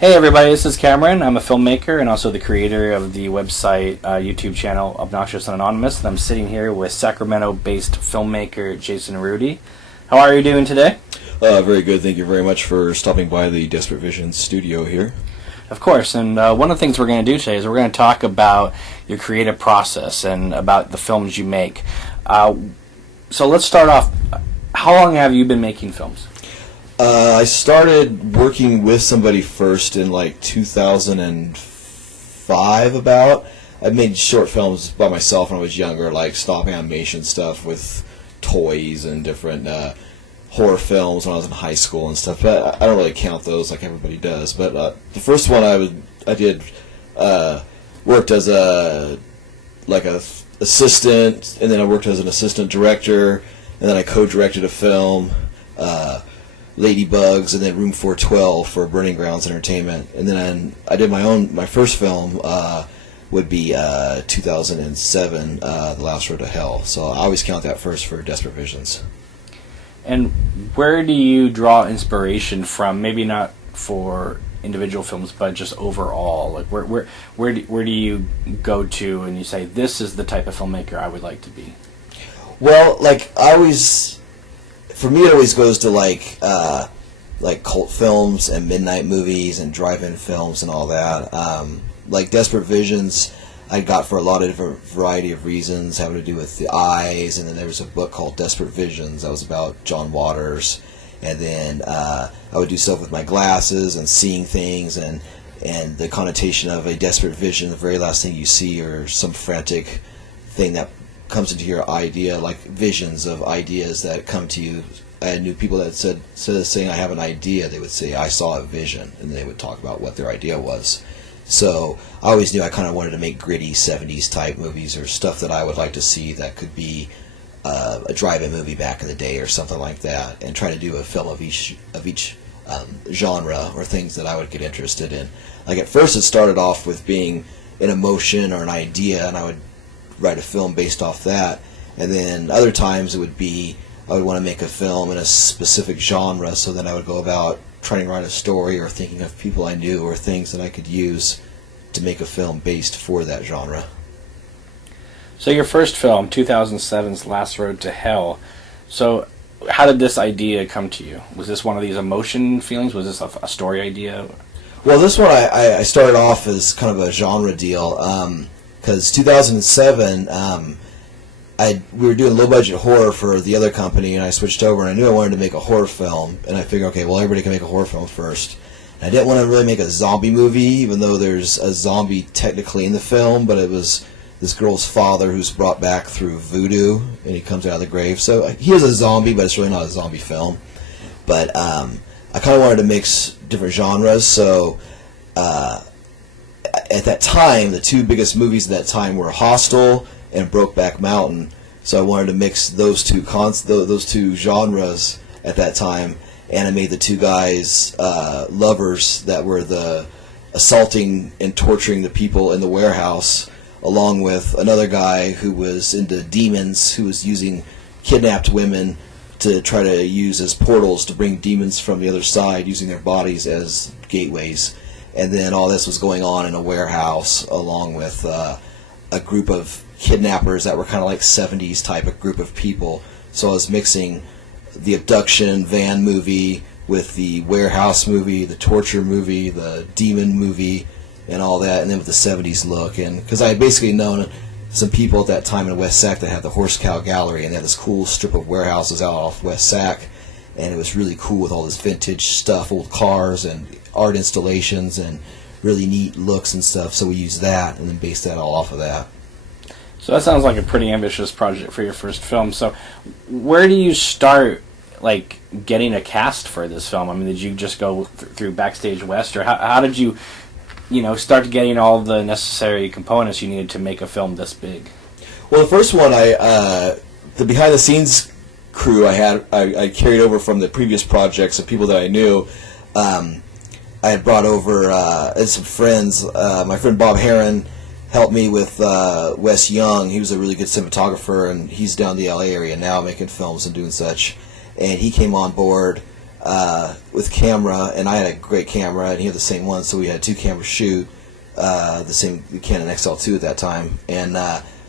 Hey everybody, this is Cameron. I'm a filmmaker and also the creator of the website YouTube channel Obnoxious and Anonymous. And I'm sitting here with Sacramento-based filmmaker Jason Rudy. How are you doing today? Very good. Thank you very much for stopping by the Desperate Visions studio here. Of course, and one of the things we're going to do today is we're going to talk about your creative process and about the films you make. So let's start off. How long have you been making films? I started working with somebody first in like 2005 about. I made short films by myself when I was younger, like stop animation stuff with toys and different horror films when I was in high school and stuff. But I don't really count those like everybody does. But the first one I did worked as a assistant, and then I worked as an assistant director, and then I co-directed a film. Ladybugs, and then Room 412 for Burning Grounds Entertainment, and then I did my first film would be 2007, The Last Road to Hell. So I always count that first for Desperate Visions. And where do you draw inspiration from? Maybe not for individual films, but just overall. Like where do you go to and you say, this is the type of filmmaker I would like to be? Well, like I always. For me, it always goes to like cult films and midnight movies and drive-in films and all that. Like Desperate Visions, I got for a lot of different variety of reasons, having to do with the eyes. And then there was a book called Desperate Visions that was about John Waters. And then I would do stuff with my glasses and seeing things and the connotation of a desperate vision. The very last thing you see or some frantic thing that comes into your idea, like visions of ideas that come to you. I knew people that said saying I have an idea, they would say I saw a vision, and they would talk about what their idea was. So I always knew I kind of wanted to make gritty 70s type movies or stuff that I would like to see that could be a drive-in movie back in the day or something like that, and try to do a film of each genre or things that I would get interested in. Like at first it started off with being an emotion or an idea, and I would write a film based off that, and then other times it would be I would want to make a film in a specific genre, so then I would go about trying to write a story or thinking of people I knew or things that I could use to make a film based for that genre. So your first film, 2007's Last Road to Hell, so how did this idea come to you? Was this one of these emotion feelings? Was this a story idea? Well, this one I started off as kind of a genre deal, because 2007, we were doing low-budget horror for the other company, and I switched over, and I knew I wanted to make a horror film, and I figured, okay, well, everybody can make a horror film first. And I didn't want to really make a zombie movie, even though there's a zombie technically in the film, but it was this girl's father who's brought back through voodoo, and he comes out of the grave. So he is a zombie, but it's really not a zombie film. But I kind of wanted to mix different genres, so at that time, the two biggest movies at that time were Hostel and Brokeback Mountain. So I wanted to mix those two genres at that time, and I made the two guys lovers that were the assaulting and torturing the people in the warehouse, along with another guy who was into demons, who was using kidnapped women to try to use as portals to bring demons from the other side, using their bodies as gateways. And then all this was going on in a warehouse, along with a group of kidnappers that were kind of like 70s type of group of people. So I was mixing the abduction van movie with the warehouse movie, the torture movie, the demon movie, and all that, and then with the 70s look. And because I had basically known some people at that time in West Sac that had the Horse Cow Gallery, and they had this cool strip of warehouses out off West Sac, and it was really cool with all this vintage stuff, old cars and art installations and really neat looks and stuff. So we used that and then based that all off of that. So that sounds like a pretty ambitious project for your first film. So where do you start, like, getting a cast for this film? I mean, did you just go through Backstage West, or how did you start getting all the necessary components you needed to make a film this big? Well, the first one, the behind-the-scenes crew I carried over from the previous projects of people that I knew. I had brought over some friends. My friend Bob Heron helped me with Wes Young. He was a really good cinematographer, and he's down the LA area now making films and doing such. And he came on board with camera, and I had a great camera, and he had the same one, so we had 2 camera shoot, the same Canon XL2 at that time, and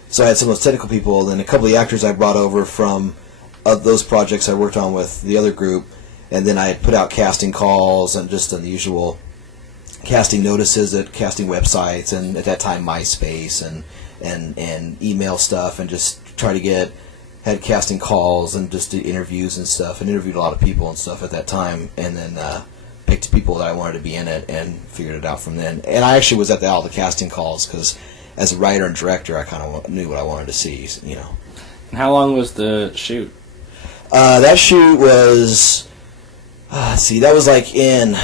so I had some of those technical people, and then a couple of the actors I brought over from those projects I worked on with the other group, and then I put out casting calls and just the usual casting notices at casting websites, and at that time MySpace, and email stuff, and just try to had casting calls and just did interviews and stuff, and interviewed a lot of people and stuff at that time, and then picked people that I wanted to be in it and figured it out from then. And I actually was at all the casting calls because as a writer and director, I kind of knew what I wanted to see, you know. And how long was the shoot? That shoot was, that was like in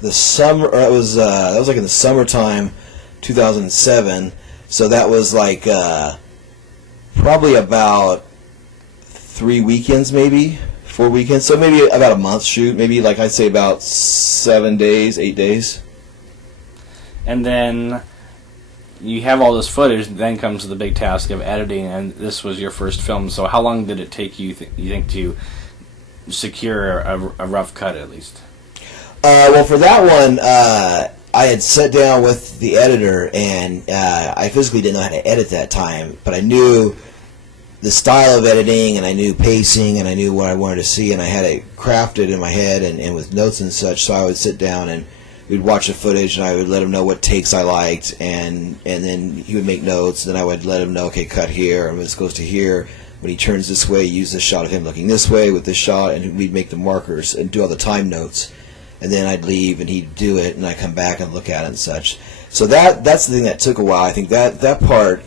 the summer. That was like in the summertime, 2007. So that was like probably about 3 weekends, maybe 4 weekends. So maybe about a month shoot. Maybe like I'd say about 7 days, 8 days. And then you have all this footage, then comes the big task of editing, and this was your first film, so how long did it take you think to secure a rough cut, at least? Well, for that one, I had sat down with the editor, and I physically didn't know how to edit that time, but I knew the style of editing, and I knew pacing, and I knew what I wanted to see, and I had it crafted in my head and with notes and such, so I would sit down and we'd watch the footage, and I would let him know what takes I liked, and then he would make notes, and then I would let him know, okay, cut here, and this goes to here. When he turns this way, use this shot of him looking this way with this shot, and we'd make the markers and do all the time notes. And then I'd leave, and he'd do it, and I'd come back and look at it and such. So that's the thing that took a while. I think that part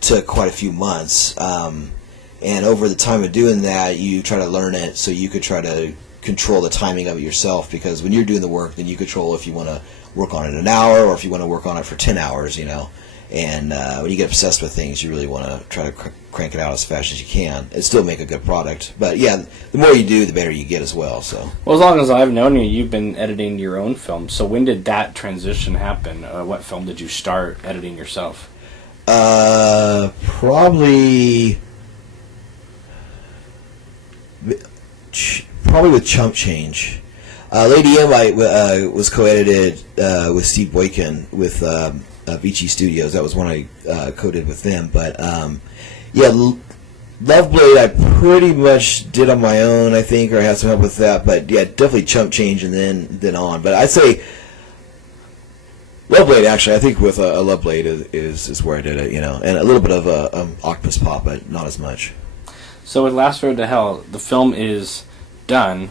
took quite a few months. And over the time of doing that, you try to learn it so you could try to control the timing of it yourself, because when you're doing the work, then you control if you want to work on it an hour or if you want to work on it for 10 hours, you know. And when you get obsessed with things, you really want to try to crank it out as fast as you can and still make a good product. But yeah, the more you do, the better you get as well. So, well, as long as I've known you, you've been editing your own film. So when did that transition happen? What film did you start editing yourself? Probably with Chump Change. Lady M was co-edited with Steve Boykin with Vici Studios. That was one I co-did with them. But yeah, Loveblade I pretty much did on my own, I think, or I had some help with that. But yeah, definitely Chump Change and then on. But I'd say Loveblade, actually, I think with a Loveblade is where I did it, you know, and a little bit of Octopus Pop, but not as much. So with Last Road to Hell, the film is done.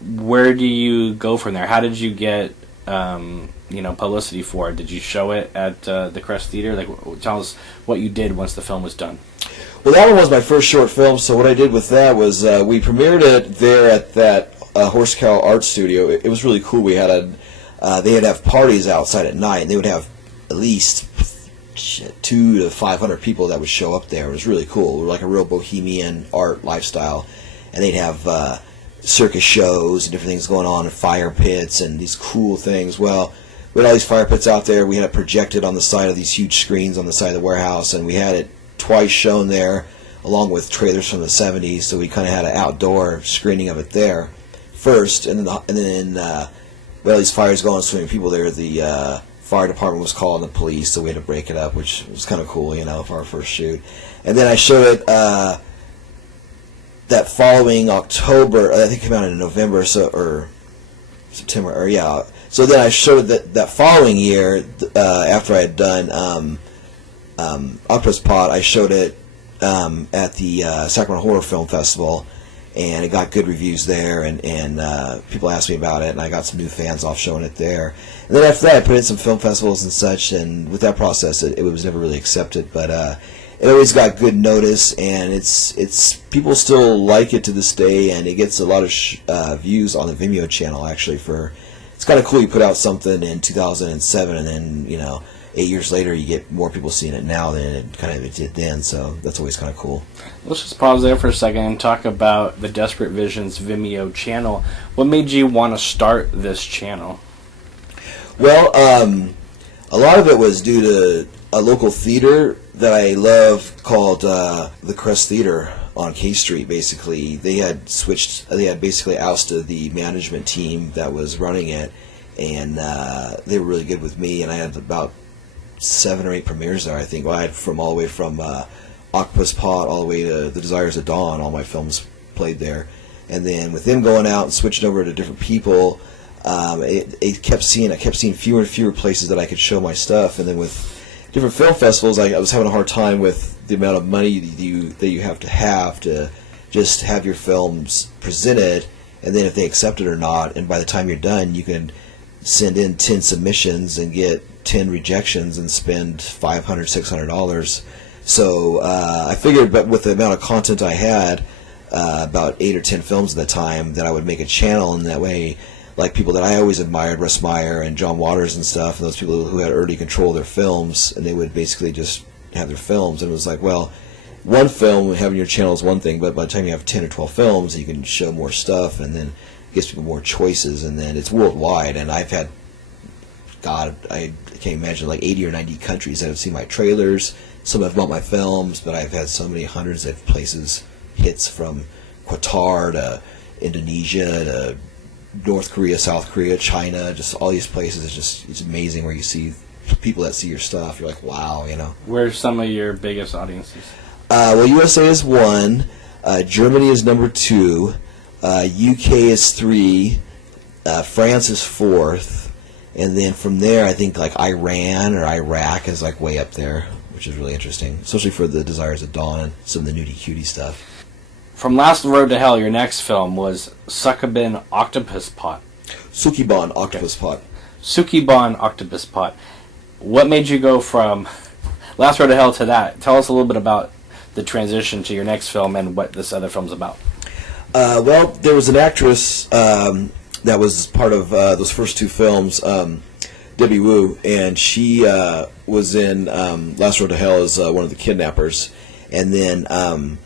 Where do you go from there? How did you get publicity for it? Did you show it at the Crest Theater? Like, tell us what you did once the film was done. Well, that one was my first short film, so what I did with that was we premiered it there at that Horse Cow Art Studio. It was really cool. We had they'd have parties outside at night, and they would have at least 200 to 500 people that would show up there. It was really cool. It was like a real bohemian art lifestyle, and they'd have circus shows and different things going on, and fire pits and these cool things. Well, we had all these fire pits out there. We had it projected on the side of these huge screens on the side of the warehouse, and we had it twice shown there along with trailers from the 70s, so we kind of had an outdoor screening of it there first, and then well, these fires going, so many people there, the fire department was calling the police, so we had to break it up, which was kind of cool, you know, for our first shoot. And then I showed it that following October, I think it came out in November, or September, or yeah. So then I showed it that following year, after I had done Octopus Pot, I showed it at the Sacramento Horror Film Festival, and it got good reviews there, and people asked me about it, and I got some new fans off showing it there. And then after that, I put it in some film festivals and such, and with that process, it was never really accepted, but it always got good notice, and it's people still like it to this day, and it gets a lot of views on the Vimeo channel, actually. It's kind of cool. You put out something in 2007, and then, 8 years later, you get more people seeing it now than it did then, so that's always kind of cool. Let's just pause there for a second and talk about the Desperate Visions Vimeo channel. What made you want to start this channel? Well, a lot of it was due to a local theater that I love called the Crest Theater on K Street. Basically, they had basically ousted the management team that was running it, and they were really good with me. And I had about 7 or 8 premieres there, I think. Well, I had from all the way from Octopus Pot all the way to The Desires of Dawn. All my films played there. And then with them going out and switching over to different people, I kept seeing fewer and fewer places that I could show my stuff. And then with different film festivals, I was having a hard time with the amount of money that you have to just have your films presented, and then if they accept it or not, and by the time you're done, you can send in 10 submissions and get 10 rejections and spend $500, $600. So I figured, but with the amount of content I had, about 8 or 10 films at the time, that I would make a channel, and that way, like people that I always admired, Russ Meyer and John Waters and stuff, and those people who had early control of their films, and they would basically just have their films, and it was like, well, one film having your channel is one thing, but by the time you have 10 or 12 films, you can show more stuff, and then it gives people more choices, and then it's worldwide. And I've had, God, I can't imagine, like 80 or 90 countries that have seen my trailers. Some have bought my films, but I've had so many hundreds of places, hits from Qatar to Indonesia to North Korea, South Korea, China, just all these places. It's amazing where you see people that see your stuff. You're like, wow, you know. Where's some of your biggest audiences? Well, USA is 1, Germany is number 2, UK is 3, France is 4th, and then from there, I think like Iran or Iraq is like way up there, which is really interesting, especially for The Desires of Dawn and some of the nudie cutie stuff. From Last Road to Hell, your next film was Succubin Octopus Pot. Succubin Octopus Pot. Succubin Octopus Pot. What made you go from Last Road to Hell to that? Tell us a little bit about the transition to your next film and what this other film's about. Well, there was an actress that was part of those first 2 films, Debbie Wu, and she was in Last Road to Hell as one of the kidnappers, and then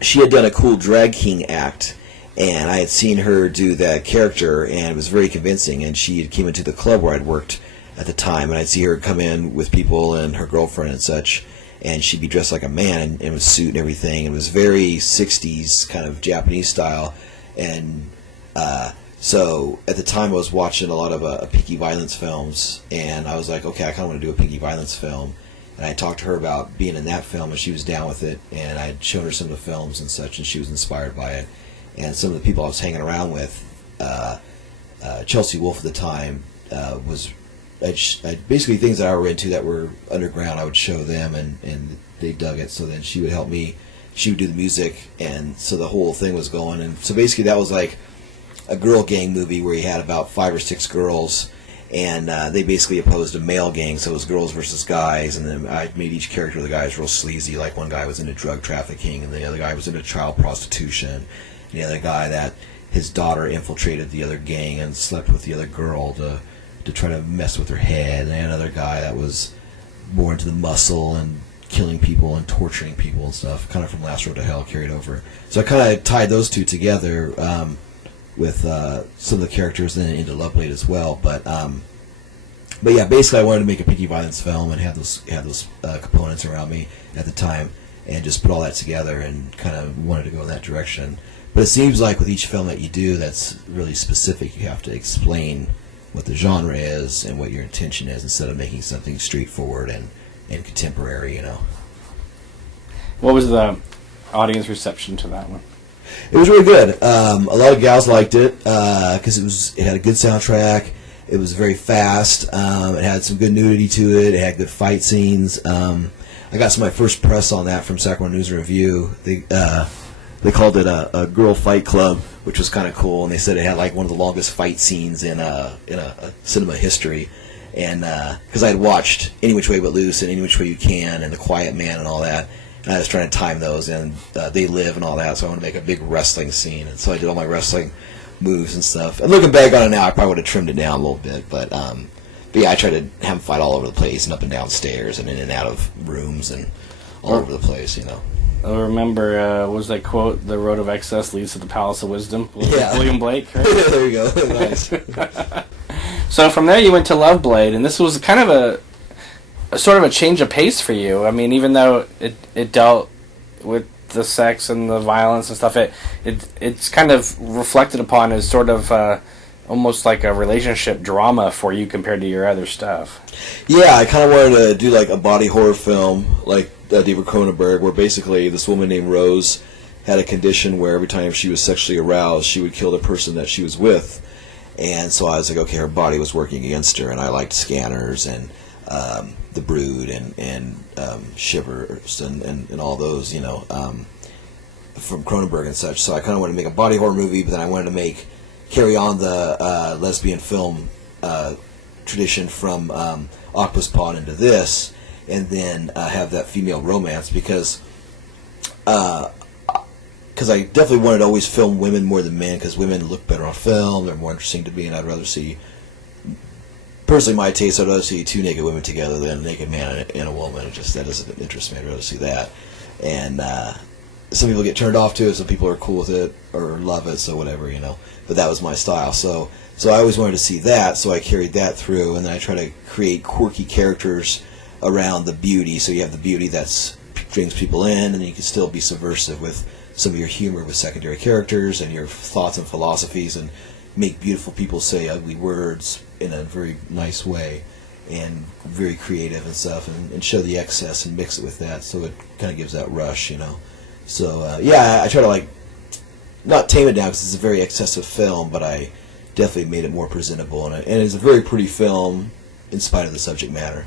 she had done a cool drag king act, and I had seen her do that character, and it was very convincing, and she had came into the club where I'd worked at the time, and I'd see her come in with people and her girlfriend and such, and she'd be dressed like a man in a suit and everything. It was very 60s kind of Japanese style, and so at the time I was watching a lot of Pinky Violence films, and I was like, okay, I kind of want to do a Pinky Violence film, and I talked to her about being in that film, and she was down with it, and I had shown her some of the films and such, and she was inspired by it, and some of the people I was hanging around with, Chelsea Wolfe at the time, was basically things that I were into that were underground, I would show them, and they dug it. So then she would help me. She would do the music, and so the whole thing was going. And so basically that was like a girl gang movie where you had about 5 or 6 girls, and they basically opposed a male gang, so it was girls versus guys. And then I made each character of the guys real sleazy. Like one guy was into drug trafficking, and the other guy was into child prostitution. And the other guy, that his daughter infiltrated the other gang and slept with the other girl to try to mess with her head, and another guy that was more into the muscle and killing people and torturing people and stuff, kind of from Last Road to Hell carried over. So I kind of tied those 2 together with some of the characters, and then into Loveblade as well. But yeah, basically I wanted to make a Pinky Violence film and have those components around me at the time, and just put all that together, and kind of wanted to go in that direction. But it seems like with each film that you do that's really specific, you have to explain what the genre is and what your intention is, instead of making something straightforward and contemporary, you know. What was the audience reception to that one? It was really good. A lot of gals liked it because it had a good soundtrack. It was very fast. It had some good nudity to it. It had good fight scenes. I got some of my first press on that from Sacramento News and Review. They called it a girl fight club, which was kind of cool, and they said it had like one of the longest fight scenes in a cinema history. And because I had watched Any Which Way But Loose and Any Which Way You Can and The Quiet Man and all that, and I was trying to time those, and They Live and all that, so I want to make a big wrestling scene, and so I did all my wrestling moves and stuff. And looking back on it now, I probably would have trimmed it down a little bit, but yeah, I tried to have them fight all over the place and up and down stairs and in and out of rooms and all over the place, you know. I remember, what was that quote? The road of excess leads to the palace of wisdom. Yeah. William Blake, right? There you go. Nice. So from there you went to Loveblade, and this was kind of a sort of a change of pace for you. I mean, even though it dealt with the sex and the violence and stuff, it's kind of reflected upon as sort of almost like a relationship drama for you compared to your other stuff. Yeah, I kind of wanted to do like a body horror film, like David Cronenberg, where basically this woman named Rose had a condition where every time she was sexually aroused, she would kill the person that she was with. And so I was like, okay, her body was working against her, and I liked Scanners and The Brood and Shivers and all those, from Cronenberg and such. So I kind of wanted to make a body horror movie, but then I wanted to carry on the lesbian film tradition from Octopus Pod into this, and then have that female romance, because I definitely wanted to always film women more than men, because women look better on film, they're more interesting to me, and I'd rather see, personally my taste, I'd rather see two naked women together than a naked man and a woman. That doesn't interest me. I'd rather see that. And some people get turned off to it, some people are cool with it or love it, so whatever, but that was my style. So I always wanted to see that, so I carried that through, and then I try to create quirky characters around the beauty, so you have the beauty that brings people in, and then you can still be subversive with some of your humor with secondary characters and your thoughts and philosophies, and make beautiful people say ugly words in a very nice way and very creative and stuff, and show the excess and mix it with that, so it kind of gives that rush, So I try to not tame it down, because it's a very excessive film, but I definitely made it more presentable, and it's a very pretty film in spite of the subject matter.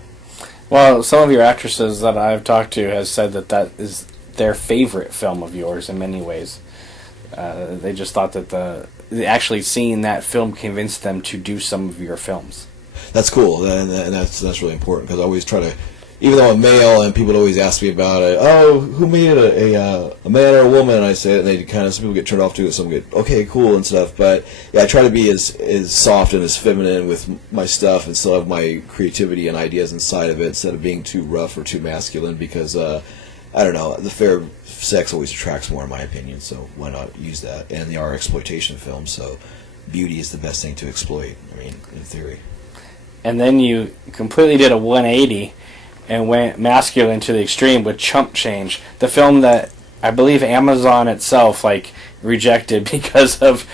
Well, some of your actresses that I've talked to has said that is their favorite film of yours in many ways. They just thought that actually seeing that film convinced them to do some of your films. That's cool, and that's really important, because I always try to, even though I'm male, and people always ask me about it, who made a man or a woman, and I say it, and they some people get turned off to it, some get, okay, cool, and stuff, but yeah, I try to be as soft and as feminine with my stuff, and still have my creativity and ideas inside of it, instead of being too rough or too masculine, because, I don't know, the fair sex always attracts more, in my opinion, so why not use that? And they are exploitation films, so beauty is the best thing to exploit, in theory. And then you completely did a 180 and went masculine to the extreme with Chump Change, the film that I believe Amazon itself rejected because of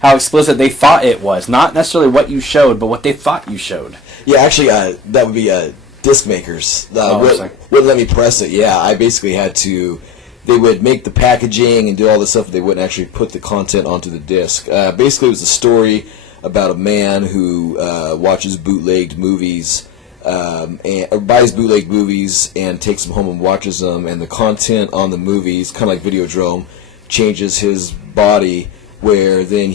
how explicit they thought it was. Not necessarily what you showed, but what they thought you showed. Yeah, actually, that would be disc makers. Wouldn't let me press it. Yeah, I basically had to. They would make the packaging and do all this stuff, but they wouldn't actually put the content onto the disc. Basically, it was a story about a man who watches bootlegged movies, or buys bootleg movies and takes them home and watches them, and the content on the movies, kind of like Videodrome, changes his body, where then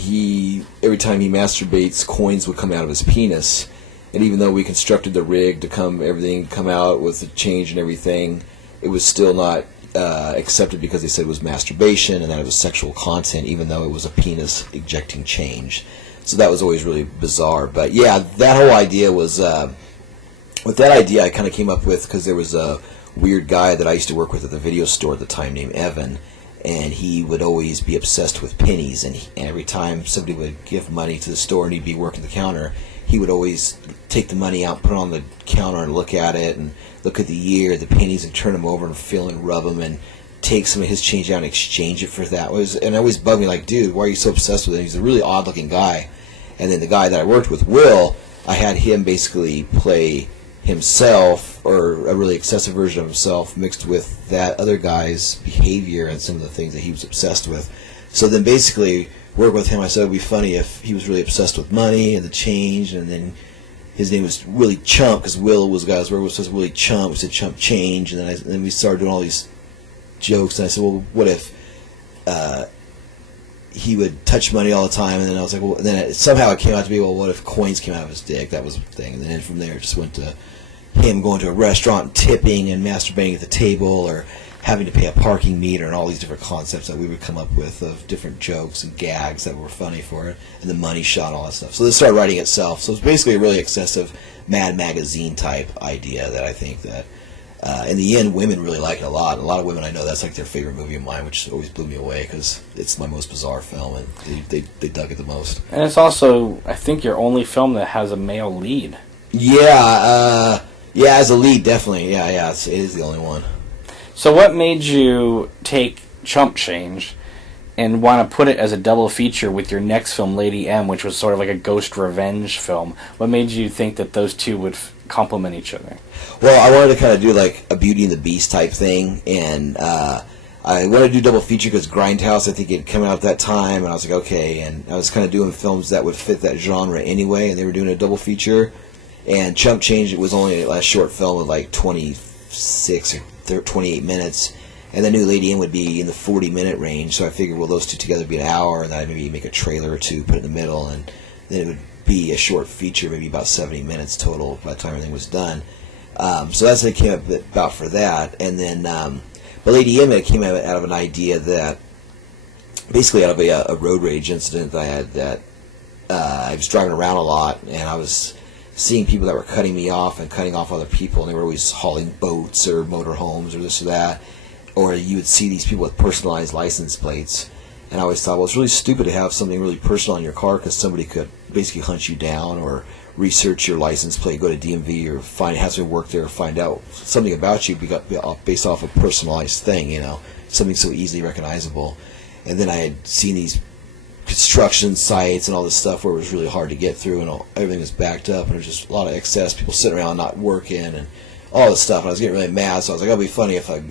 every time he masturbates, coins would come out of his penis. And even though we constructed the rig to everything come out with the change and everything, it was still not accepted, because they said it was masturbation and that it was sexual content, even though it was a penis ejecting change. So that was always really bizarre. But yeah, that whole idea was, with that idea I kind of came up with because there was a weird guy that I used to work with at the video store at the time named Evan, and he would always be obsessed with pennies, and every time somebody would give money to the store and he'd be working the counter, he would always take the money out, put it on the counter, and look at it, and look at the year, the pennies, and turn them over and feel and rub them, and take some of his change out and exchange it for that. And it always bugged me, like, dude, why are you so obsessed with it? He's a really odd-looking guy. And then the guy that I worked with, Will, I had him basically play himself, or a really excessive version of himself, mixed with that other guy's behavior and some of the things that he was obsessed with. So then basically, work with him, I said it would be funny if he was really obsessed with money and the change, and then his name was Willie Chump, because Will was the guy I was working with, so it was Willie Chump, we said Chump Change, and then we started doing all these jokes, and I said, well, what if he would touch money all the time, and then I was like, well, and then somehow it came out to be, well, what if coins came out of his dick? That was the thing, and then from there it just went to him going to a restaurant and tipping and masturbating at the table, or having to pay a parking meter, and all these different concepts that we would come up with of different jokes and gags that were funny for it, and the money shot and all that stuff. So this started writing itself. So it's basically a really excessive Mad Magazine type idea that I think that in the end women really like it a lot. A lot of women I know, that's like their favorite movie of mine, which always blew me away because it's my most bizarre film, and they dug it the most. And it's also, I think, your only film that has a male lead. Yeah, as a lead, definitely. Yeah, it is the only one. So what made you take Chump Change and want to put it as a double feature with your next film, Lady M, which was sort of like a ghost revenge film. What made you think that those two would complement each other? Well, I wanted to kind of do like a Beauty and the Beast type thing, and I wanted to do double feature because Grindhouse, I think, had come out at that time, and I was like, okay, and I was kind of doing films that would fit that genre anyway, and they were doing a double feature, and Chump Change, it was only a short film of like 26 or 28 minutes, and the new Lady M would be in the 40-minute range, so I figured, well, those two together would be an hour, and then I'd maybe make a trailer or two, put it in the middle, and then it would be a short feature, maybe about 70 minutes total by the time everything was done. So that's what it came about for that, and then... But Lady M, it came out of an idea that, basically out of a road rage incident that I had, that I was driving around a lot, and I was seeing people that were cutting me off and cutting off other people, and they were always hauling boats or motorhomes or this or that, or you would see these people with personalized license plates, and I always thought, well, it's really stupid to have something really personal on your car because somebody could basically hunt you down or research your license plate, go to DMV, or have somebody work there, find out something about you based off a personalized thing, something so easily recognizable. And then I had seen these construction sites and all this stuff where it was really hard to get through, and everything was backed up, and there was just a lot of excess, people sitting around not working, and all this stuff. And I was getting really mad, so I was like, it'll be funny if it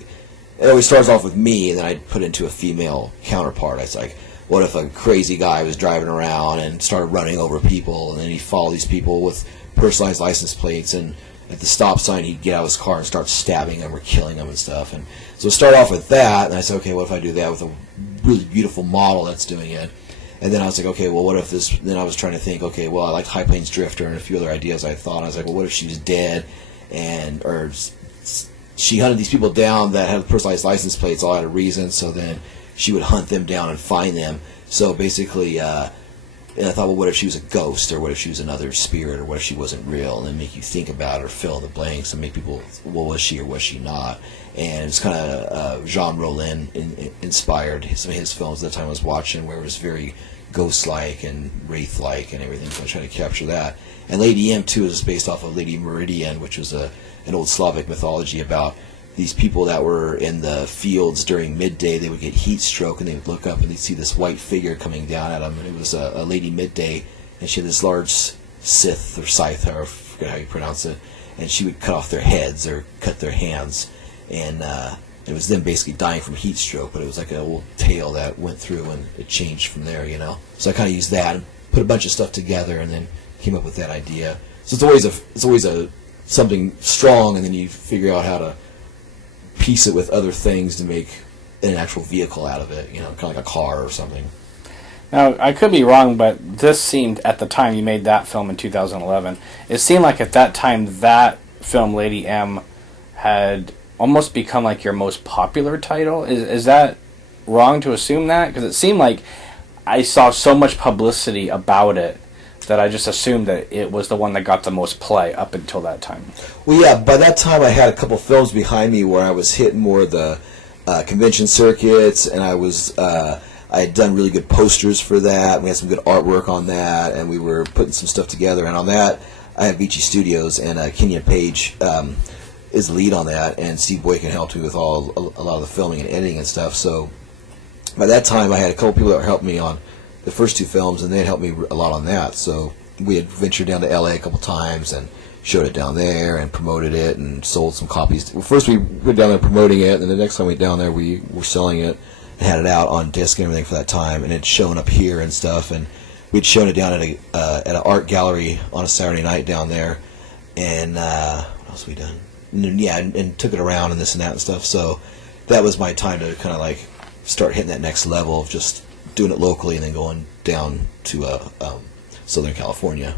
always starts off with me, and then I'd put into a female counterpart. I was like, what if a crazy guy was driving around and started running over people, and then he'd follow these people with personalized license plates, and at the stop sign he'd get out of his car and start stabbing them or killing them and stuff. And so start off with that, and I said, okay, what if I do that with a really beautiful model that's doing it? And then I was like, okay, well, what if this... Then I was trying to think, okay, well, I liked High Plains Drifter and a few other ideas I thought. I was like, well, what if she was dead, or she hunted these people down that had personalized license plates all out of reason, so then she would hunt them down and find them. So basically, and I thought, well, what if she was a ghost, or what if she was another spirit, or what if she wasn't real, and then make you think about her, fill in the blanks, and make people, well, was she or was she not? And it's kind of Jean Rollin inspired some of his films at the time I was watching, where it was very ghost-like and wraith-like and everything, so I tried to capture that. And Lady M, too, is based off of Lady Meridian, which was an old Slavic mythology about these people that were in the fields during midday. They would get heat stroke, and they would look up and they'd see this white figure coming down at them, and it was a Lady Midday, and she had this large scythe or scythe, or I forget how you pronounce it, and she would cut off their heads or cut their hands, and it was them basically dying from heat stroke, but it was like an old tale that went through, and it changed from there, So I kind of used that and put a bunch of stuff together, and then came up with that idea. So it's always something strong, and then you figure out how to piece it with other things to make an actual vehicle out of it, kind of like a car or something. Now, I could be wrong, but this seemed, at the time you made that film in 2011, it seemed like at that time that film, Lady M, had almost become like your most popular title. Is that wrong to assume that? Because it seemed like I saw so much publicity about it that I just assumed that it was the one that got the most play up until that time. Well, yeah, by that time I had a couple films behind me where I was hitting more of the convention circuits, and I had done really good posters for that. We had some good artwork on that, and we were putting some stuff together. And on that, I have Vici Studios, and Kenyon Page is the lead on that, and Steve Boykin helped me with a lot of the filming and editing and stuff. So by that time, I had a couple people that helped me on the first two films, and they helped me a lot on that. So we had ventured down to LA a couple times and showed it down there and promoted it and sold some copies. Well, first we went down there promoting it, and the next time we went down there we were selling it and had it out on disc and everything for that time, and it's shown up here and stuff. And we'd shown it down at an art gallery on a Saturday night down there, and what else we done? And took it around and this and that and stuff. So that was my time to kind of like start hitting that next level of just doing it locally and then going down to Southern California.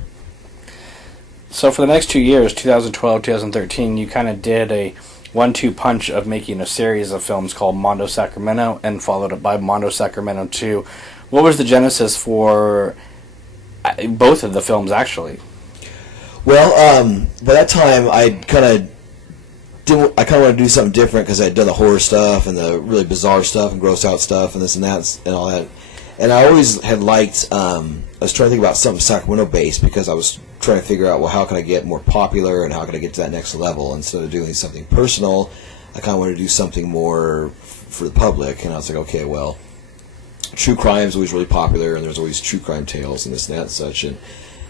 So for the next 2 years, 2012, 2013, you kind of did a 1-2 punch of making a series of films called Mondo Sacramento, and followed up by Mondo Sacramento 2. What was the genesis for both of the films, actually? Well, by that time, I kind of wanted to do something different because I'd done the horror stuff and the really bizarre stuff and gross out stuff and this and that and all that. And I always had liked, I was trying to think about something Sacramento-based because I was trying to figure out, well, how can I get more popular and how can I get to that next level? Instead of doing something personal, I kind of wanted to do something more for the public, and I was like, okay, well, true crime is always really popular, and there's always true crime tales and this and that and such, and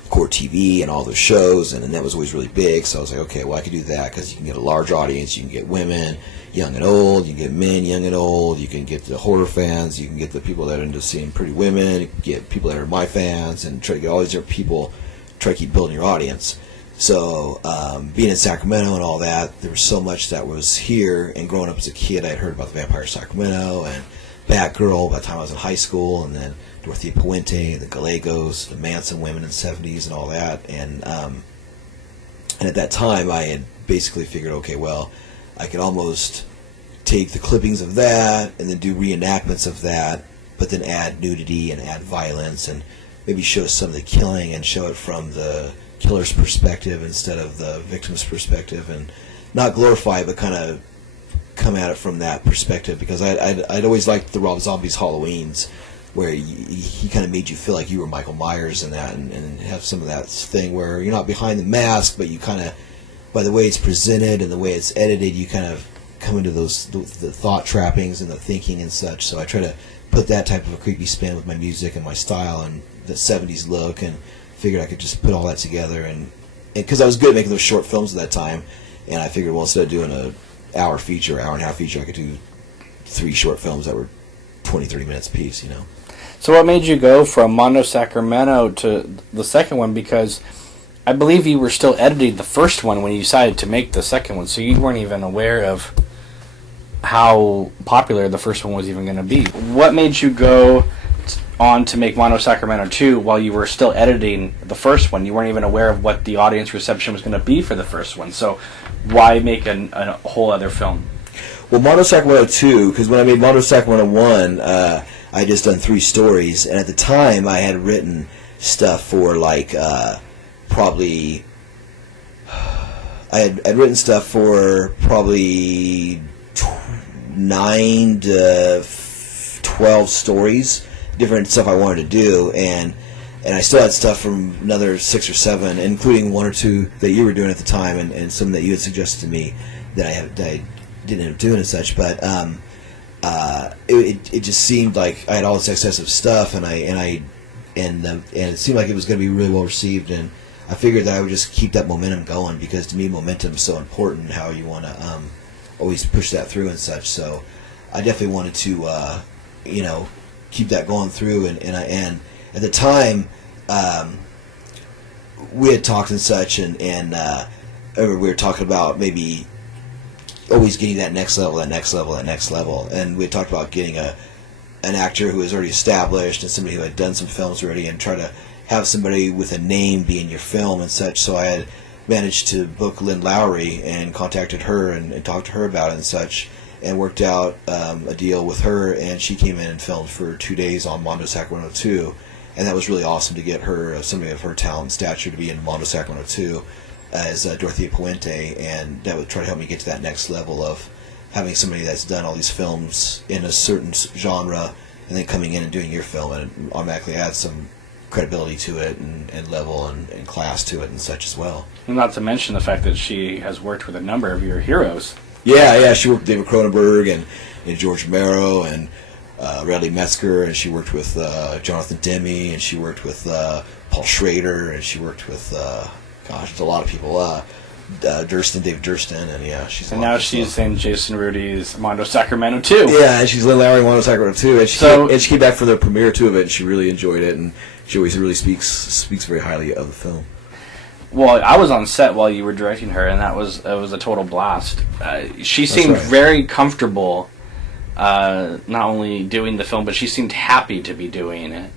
Court TV and all those shows, and that was always really big. So I was like, okay, well, I could do that because you can get a large audience. You can get women, young and old. You can get men, young and old. You can get the horror fans. You can get the people that are into seeing Pretty Women. You can get people that are my fans, and try to get all these different people. Try to keep building your audience. So being in Sacramento and all that, there was so much that was here. And growing up as a kid, I had heard about the Vampire Sacramento and Batgirl by the time I was in high school, and then Dorothea Puente, the Gallegos, the Manson women in the 70s, and all that. And at that time, I had basically figured, okay, well, I could almost take the clippings of that and then do reenactments of that, but then add nudity and add violence and maybe show some of the killing and show it from the killer's perspective instead of the victim's perspective, and not glorify it, but kind of come at it from that perspective, because I'd always liked the Rob Zombie's Halloweens, where he kind of made you feel like you were Michael Myers in that, and have some of that thing where you're not behind the mask, but you kind of, by the way it's presented and the way it's edited, you kind of come into the thought trappings and the thinking and such. So I try to put that type of a creepy spin with my music and my style and the 70s look, and figured I could just put all that together, and because I was good at making those short films at that time, and I figured, well, instead of doing an hour and a half feature, I could do 3 short films that were 20-30 minutes a piece, you know. So what made you go from Mondo Sacramento to the second one? Because I believe you were still editing the first one when you decided to make the second one, so you weren't even aware of how popular the first one was even going to be. What made you go on to make Mondo Sacramento 2 while you were still editing the first one? You weren't even aware of what the audience reception was going to be for the first one, so why make a whole other film? Well, Mondo Sacramento 2, because when I made Mondo Sacramento 1, I had just done 3 stories, and at the time I had written stuff for like probably I'd written stuff for probably 9 to 12 stories, different stuff I wanted to do, and I still had stuff from another 6 or 7, including 1 or 2 that you were doing at the time, and some that you had suggested to me that I didn't end up doing and such. But it just seemed like I had all this excessive stuff, and it seemed like it was going to be really well received, and I figured that I would just keep that momentum going, because to me momentum is so important, how you want to always push that through and such. So I definitely wanted to keep that going through, and at the time we had talked and such, and we were talking about maybe always getting that next level, and we had talked about getting an actor who was already established and somebody who had done some films already, and try to have somebody with a name be in your film and such. So I had managed to book Lynn Lowry and contacted her and talked to her about it and such, and worked out a deal with her, and she came in and filmed for 2 days on Mondo Sacramento 2, and that was really awesome to get her, somebody of her talent and stature, to be in Mondo Sacramento 2 as Dorothea Puente, and that would try to help me get to that next level of having somebody that's done all these films in a certain genre, and then coming in and doing your film, and it automatically adds some credibility to it, and level and class to it and such as well. And not to mention the fact that she has worked with a number of your heroes. Yeah, she worked with David Cronenberg and George Romero and Radley Metzger, and she worked with Jonathan Demme, and she worked with Paul Schrader, and she worked with there's a lot of people. David Durston, and yeah, she's. And now she's in Jason Rudy's Mondo Sacramento 2. Yeah, and she's Lynn Lowry in Mondo Sacramento 2, and she came back for the premiere too of it, and she really enjoyed it, and she always really speaks very highly of the film. Well, I was on set while you were directing her, and it was a total blast. She seemed very comfortable, not only doing the film, but she seemed happy to be doing it.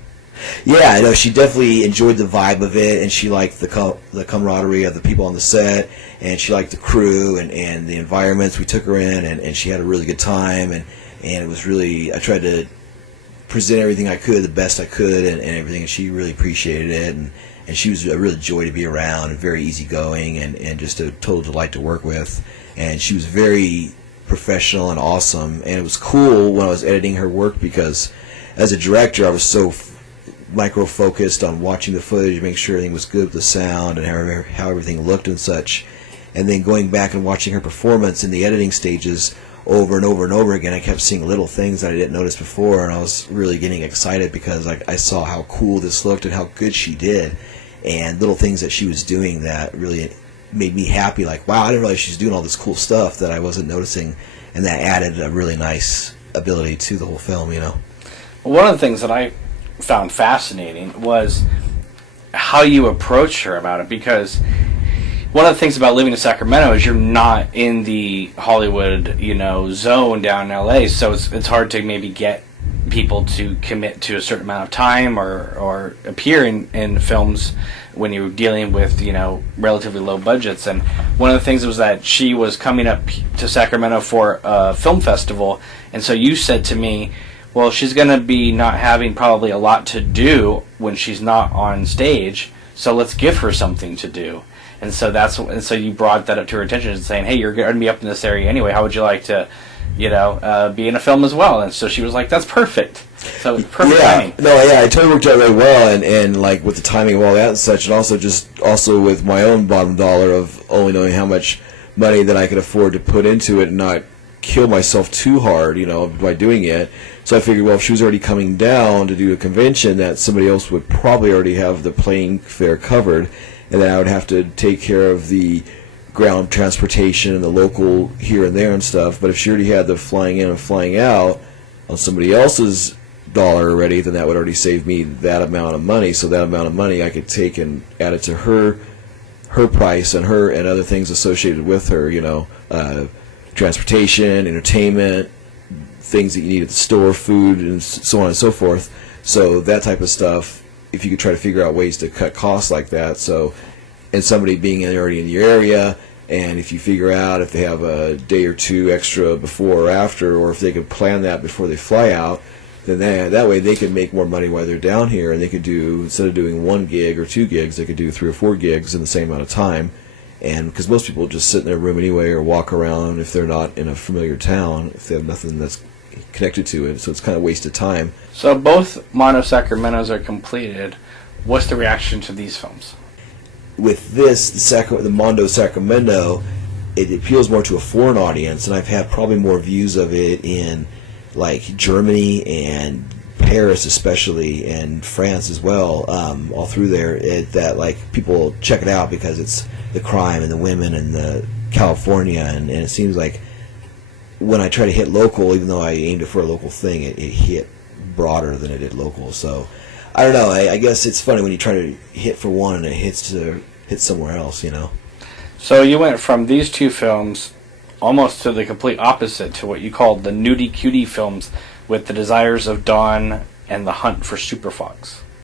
Yeah, I know, she definitely enjoyed the vibe of it, and she liked the camaraderie of the people on the set, and she liked the crew and the environments we took her in, and she had a really good time, and it was really, I tried to present everything I could the best I could, and everything, and she really appreciated it, and she was a real joy to be around, and very easygoing, and just a total delight to work with, and she was very professional and awesome, and it was cool when I was editing her work, because as a director I was so micro-focused on watching the footage, making sure everything was good with the sound and how everything looked and such, And then going back and watching her performance in the editing stages over and over and over again, I kept seeing little things that I didn't notice before, and I was really getting excited because I saw how cool this looked and how good she did, and little things that she was doing that really made me happy. Like, wow, I didn't realize she's doing all this cool stuff that I wasn't noticing, and that added a really nice ability to the whole film, you know. One of the things that I found fascinating was how you approached her about it, because one of the things about living in Sacramento is you're not in the Hollywood, zone down in LA, so it's hard to maybe get people to commit to a certain amount of time or appear in films when you're dealing with, relatively low budgets. And one of the things was that she was coming up to Sacramento for a film festival, and so you said to me, well, she's going to be not having probably a lot to do when she's not on stage, so let's give her something to do. And so you brought that up to her attention and saying, hey, you're going to be up in this area anyway, how would you like to, be in a film as well? And so she was like, that's perfect. So it was perfect timing. It totally worked out very well, and like with the timing of all that and such, and also with my own bottom dollar of only knowing how much money that I could afford to put into it and not kill myself too hard, by doing it. So I figured, well, if she was already coming down to do a convention, that somebody else would probably already have the plane fare covered, and then I would have to take care of the ground transportation and the local here and there and stuff. But if she already had the flying in and flying out on somebody else's dollar already, then that would already save me that amount of money. So that amount of money I could take and add it to her price and other things associated with her, transportation, entertainment, things that you need at the store, food, and so on and so forth. So that type of stuff, if you could try to figure out ways to cut costs like that, and somebody being already in your area, and if you figure out if they have a day or two extra before or after, or if they could plan that before they fly out, then that way they could make more money while they're down here, and they could do, instead of doing 1 gig or 2 gigs, they could do 3 or 4 gigs in the same amount of time. And because most people just sit in their room anyway or walk around if they're not in a familiar town, if they have nothing that's connected to it, so it's kind of wasted time. So both Mondo Sacramentos are completed. What's the reaction to these films? With this, the Mondo Sacramento, it appeals more to a foreign audience, and I've had probably more views of it in like Germany and Paris especially, and France as well, all through there, that like people check it out because it's the crime and the women and the California, and it seems like when I try to hit local, even though I aimed it for a local thing, it hit broader than it did local. So I don't know, I guess it's funny when you try to hit for one and it hits somewhere else, So you went from these two films almost to the complete opposite, to what you called the nudie cutie films with The Desires of Dawn and The Hunt for Super Fox.